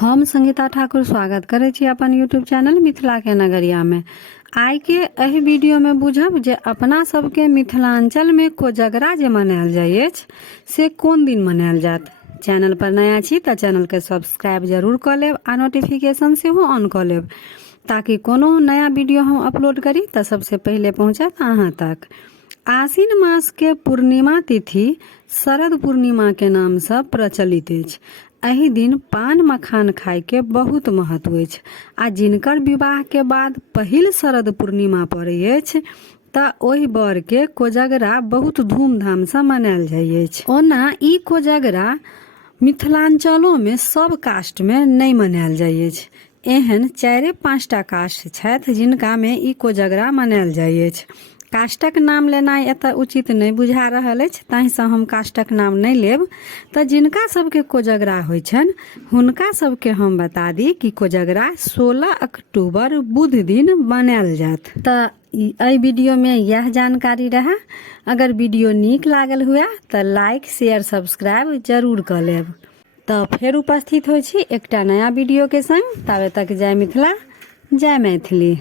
हम संगीता ठाकुर स्वागत करे छी अपन यूट्यूब चैनल मिथिला के नगरिया में। आई के एहि वीडियो में बुझब जे अपना सबके मिथिलांचल में कोजगरा जे मनायल जाय अछि से कोन दिन मनायल जात। चैनल पर नया छी त चैनल के सब्सक्राइब जरूर क लेब आ नोटिफिकेशन सेहो ऑन क लेब ताकि कोनो नया वीडियो हम अपलोड करी त सबसे पहले पहुंचत अहां तक। आश्विन मास के पूर्णिमा तिथि शरद पूर्णिमा के नाम से प्रचलित अछि। एहि दिन पान मखान खाय के बहुत महत्व अछि आ जिनकर विवाह के बाद पहिल शरद पूर्णिमा पड़ै अछि त ओहि बर के कोजगरा बहुत धूमधाम से मनायल जाय अछि। ओना ई कोजगरा मिथिलांचलो में सब कास्ट में नहीं मनायल जाय अछि। एहन 4-5टा कास्ट छथि जिनका में ई कोजगरा मनायल जाय अछि। कास्टक नाम लेनाइ एतऽ उचित नहीं बुझा रहल अछि, ताहिसँ हम कास्टक नाम नहीं लेब। तऽ जिनका सबके कोजगरा होइ छनि हुनका सबके हम बता दी कि कोजगरा 16 अक्टूबर बुध दिन मनायल जात। तऽ एहि वीडियो में यह जानकारी रहा। अगर वीडियो नीक लागल हुए तऽ लाइक शेयर सब्सक्राइब जरूर कर लेब। तऽ फेर उपस्थित होइ छी एकटा नया वीडियो के संग। ताबे तक जय मिथिला जय मैथिली।